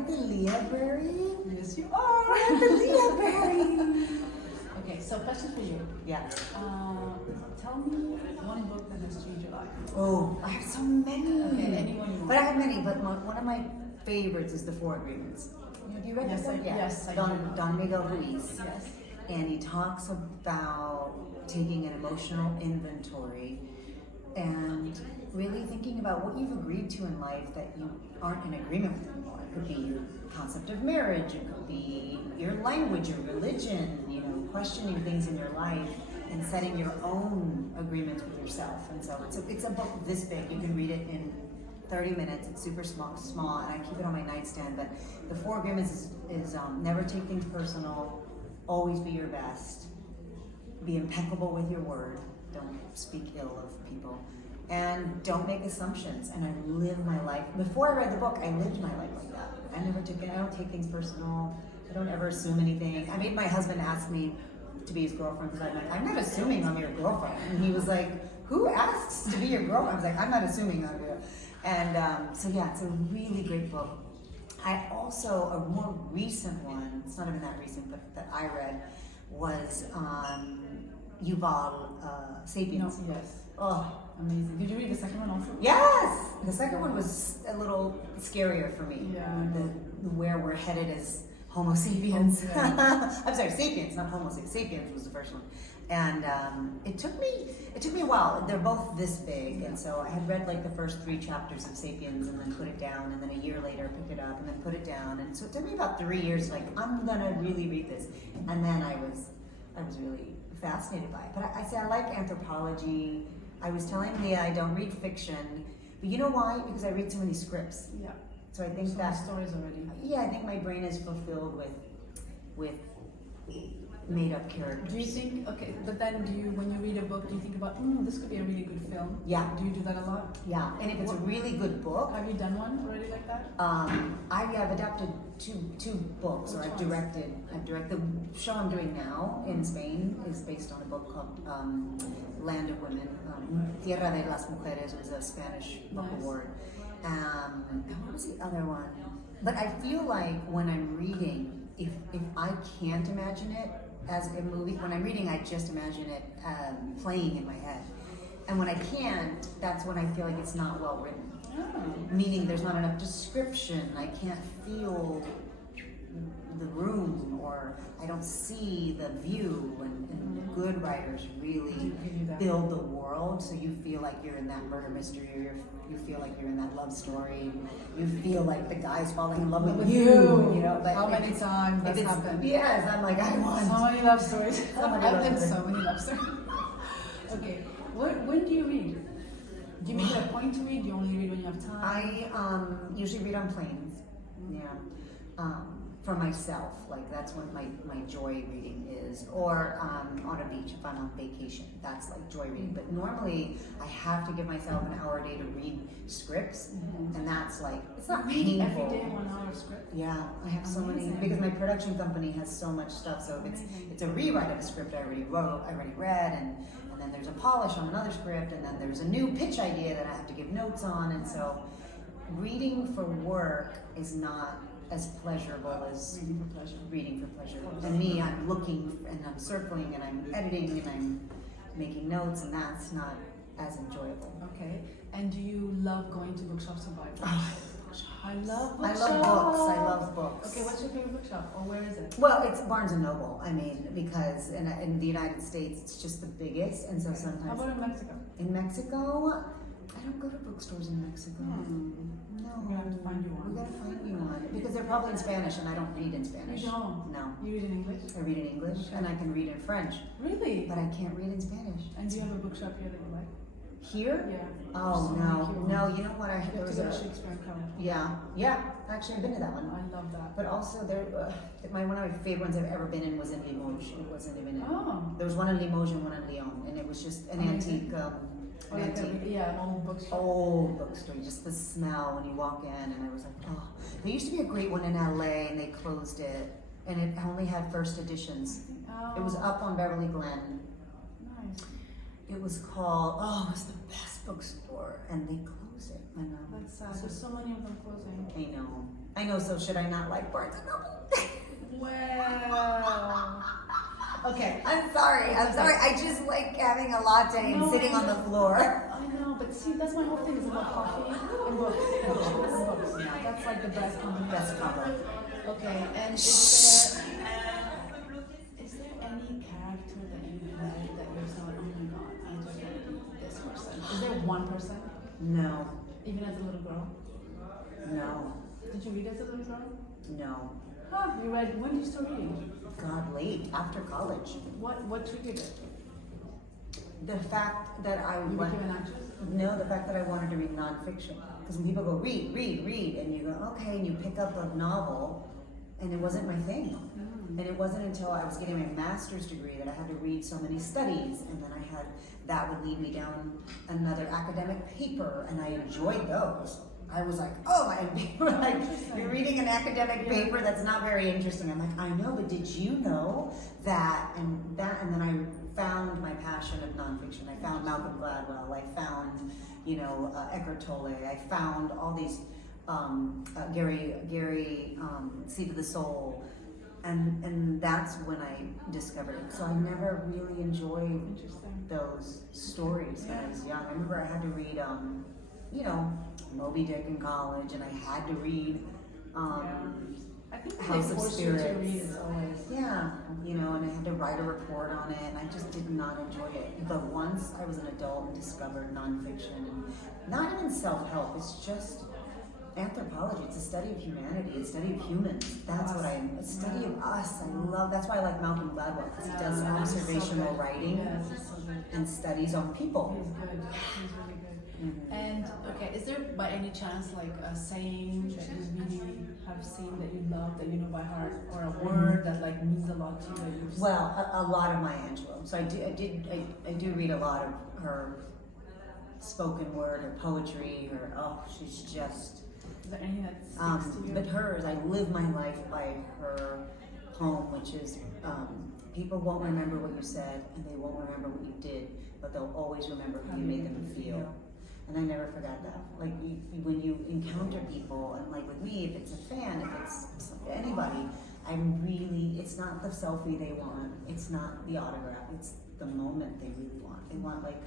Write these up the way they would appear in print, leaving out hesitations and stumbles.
at the Liyabrairie? Yes, you are. We're at the Liyabrairie. Okay, so question for you. Yeah. Tell me one book that has changed your life. Oh, I have so many. Okay, anyone you want. But I have many, but one of my favorites is The Four Agreements. Have you read Yes, this one? yes, I Don Miguel Ruiz. Yes. And he talks about taking an emotional inventory and really thinking about what you've agreed to in life that you aren't in agreement with anymore. It could be your concept of marriage, it could be your language, your religion, questioning things in your life and setting your own agreements with yourself. And so it's a book this big. You can read it in 30 minutes. It's super small, and I keep it on my nightstand. But The Four Agreements is never take things personal, always be your best, be impeccable with your word, don't speak ill of people, and don't make assumptions. And I live my life. Before I read the book, I lived my life like that. I don't take things personal. I don't ever assume anything. I made my husband ask me to be his girlfriend because I'm like, I'm not assuming I'm your girlfriend. And he was like, who asks to be your girlfriend? I was like, I'm not assuming I'm your. And so yeah, it's a really great book. I also, a more recent one, it's not even that recent, but that I read, was Yuval Sapiens. No, yes. Oh, amazing. Did you read the second one also? Yes! The second one was a little scarier for me. Yeah. Where we're headed as Homo sapiens. Oh, yeah. I'm sorry, sapiens, not Homo sapiens. Sapiens was the first one. And it took me a while. They're both this big, and so I had read like the first 3 chapters of Sapiens and then put it down, and then a year later picked it up and then put it down. And so it took me about 3 years, like, I'm gonna really read this. And then I was really fascinated by it. But I like anthropology. I was telling Liya I don't read fiction, but you know why? Because I read so many scripts. Yeah. So I think so that stories already. Yeah, I think my brain is fulfilled with made-up characters. Do you think, okay, but then when you read a book, do you think about, this could be a really good film? Yeah. Do you do that a lot? Yeah, and if it's a really good book, Have you done one already like that? I've adapted two books, or I've directed. The show I'm doing now in Spain is based on a book called Land of Women. Tierra de las Mujeres was a Spanish book award. And what was the other one? But I feel like when I'm reading, if I can't imagine it as a movie, when I'm reading, I just imagine it playing in my head. And when I can't, that's when I feel like it's not well written. Oh. Meaning there's not enough description, I can't feel the room, or I don't see the view, and good writers really build the world so you feel like you're in that murder mystery, or you feel like you're in that love story, you feel like the guy's falling in love with you. But how many times that's happened? Yes, I'm like, I want so many love stories. I've lived so many love stories. Okay, when do you read? Do you make it a point to read? Do you only read when you have time? I usually read on planes. Yeah. For myself, like that's when my joy reading is, or on a beach if I'm on vacation. That's like joy reading. But normally I have to give myself an hour a day to read scripts, and that's like, it's not painful. Every day 1 hour script? Yeah, I have so many, because my production company has so much stuff. So if it's a rewrite of a script I already wrote, I already read, and then there's a polish on another script, and then there's a new pitch idea that I have to give notes on. And so reading for work is not as pleasurable as reading for pleasure. And me, I'm looking and I'm circling and I'm editing and I'm making notes, and that's not as enjoyable. Okay. And do you love going to bookshops to buy books? I love books. I love books. Okay, what's your favorite bookshop, or where is it? Well, it's Barnes and Noble. I mean, because in the United States, it's just the biggest, and so sometimes. How about in Mexico? In Mexico, I don't go to bookstores in Mexico. No. We have to find you one. We gotta find you one, because they're probably in Spanish, and I don't read in Spanish. You don't? No. You read in English? I read in English, and I can read in French. Really? But I can't read in Spanish. And do you have a bookshop here that you like? Here? Yeah. Oh, no. You know what? There was a Shakespeare and Company. Yeah. Actually, I've been to that one. I love that. But also, one of my favorite ones I've ever been in was in Limoges. It wasn't even in. Oh. There was one in Limoges and one in Lyon, and it was just an antique. An old bookstore. Old bookstore, just the smell when you walk in, and I was like, oh. There used to be a great one in LA, and they closed it, and it only had first editions. Oh. It was up on Beverly Glen. Nice. It was called, it was the best bookstore, and they closed books yet. I know. That's sad. There's so many of them closing. I know. So should I not like Barnes and Noble? Well. Okay. I'm sorry. I just like having a latte and sitting on the floor. I know, but see, that's my whole thing is about coffee and books. Yeah, that's like the best combination. Best combo. Okay, and is there any character that you read that you thought, oh my god, I just want to be this person? Is there one person? No. Even as a little girl? No. Did you read as a little girl? No. Huh, you read, when did you start reading? God, late, after college. What triggered it? The fact that I You became an actress? No, the fact that I wanted to read nonfiction. Because when people go, read, and you go, okay, and you pick up a novel, and it wasn't my thing. And it wasn't until I was getting my master's degree that I had to read so many studies, and then that would lead me down another academic paper, and I enjoyed those. I was like, oh, and people were like, you're reading an academic paper that's not very interesting. I'm like, I know, but did you know that, and then I found my passion of nonfiction. I found Malcolm Gladwell. I found, Eckhart Tolle. I found all these, Gary, Seed of the Soul. And that's when I discovered it. So I never really enjoyed those stories when I was young. I remember I had to read, Moby Dick in college, and I had to read I think House of Spirits. To read is always. Yeah, and I had to write a report on it, and I just did not enjoy it. But once I was an adult and discovered nonfiction, and not even self-help, it's just anthropology. It's a study of humanity, it's a study of humans. That's what a study of us. That's why I like Malcolm Gladwell, because he does observational writing and studies on people. He's good. He's really good. Mm-hmm. And okay, is there by any chance like a saying that you really have seen that you love, that you know by heart, or a word that like means a lot to you? That you Well, a lot of Maya Angelou. So I do read a lot of her spoken word, her poetry, she's just. Is there anything that sticks to you? But hers, I live my life by her poem, which is, people won't remember what you said, and they won't remember what you did, but they'll always remember how you made them feel. And I never forgot that. Like, when you encounter people, and like with me, if it's a fan, if it's anybody, it's not the selfie they want, it's not the autograph, it's the moment they really want. They want, like,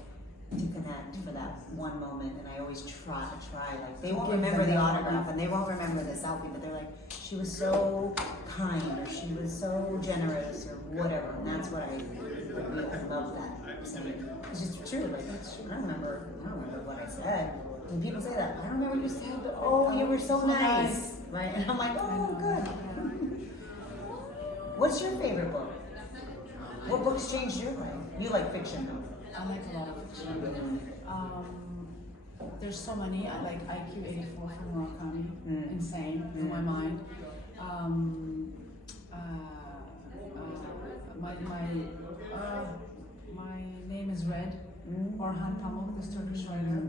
to connect for that one moment, and I always try, like, they won't remember the autograph, and they won't remember the selfie, but they're like, she was so kind, or she was so generous, or whatever, and that's what I love that. It's just true, like, I don't remember what I said. When people say that, I don't remember what you said, but you were so nice, right? And I'm like, oh, good. What's your favorite book? What books changed your life? You like fiction, though. I like a lot of fiction. There's so many. I like IQ 84 from Murakami. Insane in my mind. My name is Red. Orhan Pamuk, this Turkish writer.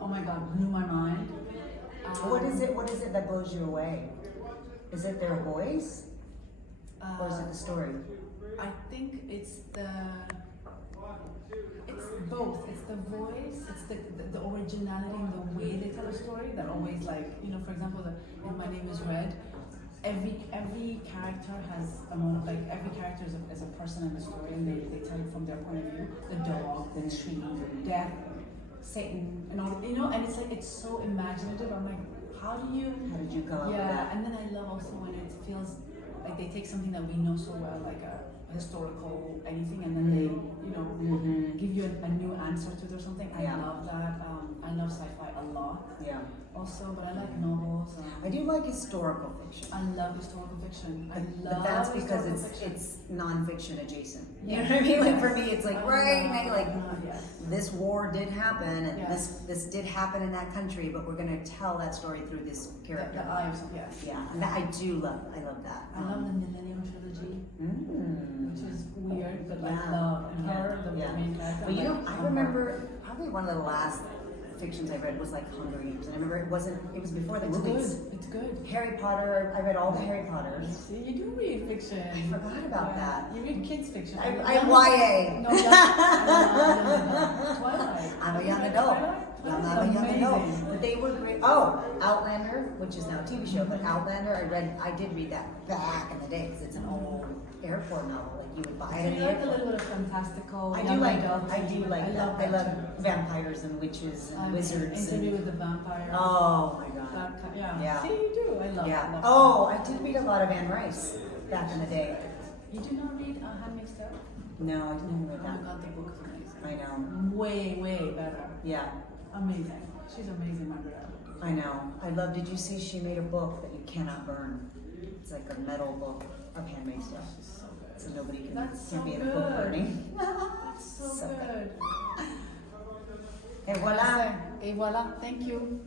Oh my God, blew my mind. What is it that blows you away? Is it their voice, or is it the story? I think it's both. It's the voice, it's the originality and the way they tell a story that always, like, for example, in My Name is Red, every character has a moment, like every character is a person in the story, and they tell it from their point of view. The dog, the tree, death, Satan, and all, and it's like, it's so imaginative. I'm like, how did you go with that? And then I love also when it feels like they take something that we know so well, like a historical anything, and then they give you a new answer to it or something. I love that. I love sci-fi a lot. Also, but I like novels. I do like historical fiction. I love historical fiction. But that's because it's non-fiction adjacent. You know what I mean? Like, for me, it's like this war did happen, and this did happen in that country, but we're going to tell that story through this character. And that I love that. I love the Millennium Trilogy, which is weird, but I love her, the main character. But I remember probably one of the last fictions I read was like Hunger Games, and I remember it was before the movies. It's good. Harry Potter, I read all the Harry Potters. See, you do read fiction. I forgot about that. You read kids fiction. I'm YA. Twilight. I'm a young adult. Young That's Mama, Young Adult. amazing. But they were great. Oh, Outlander, which is now a TV show, but Outlander, I did read that back in the day because it's an old airport novel. Like you would buy it So in you the like a airport. little bit of fantastical. I young do like adult I do TV. like that. I that love too. vampires and witches and wizards. Interview And, with the Vampire. oh my god. Yeah. Yeah. See, you do. I love Yeah. that. Oh, I did read a lot of Anne Rice back in the day. You do not read Handmaid's Tale? No, I didn't read Oh my that. god, the book is amazing. I know. Way better. Yeah, Amazing. She's amazing, Margaret. I know. I love. Did you see she made a book that you cannot burn? It's like a metal book of handmade stuff. She's so good. So nobody can, That's can so be in a good. book burning. That's so, So good. Et voilà. Et voilà. Thank you.